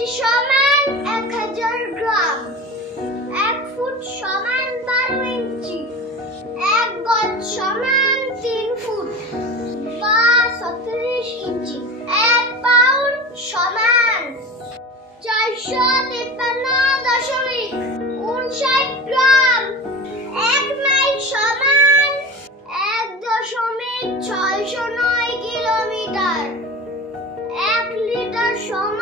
KG সমান 1000 গ্রাম, 1 foot সমান 12 ইঞ্চি, 1 গজ সমান 3 ফুট বা 37 ইঞ্চি, 1 পাউন্ড সমান 453.59 গ্রাম, 1 মাইল সমান 1.609 কিলোমিটার, 1 লিটার সমান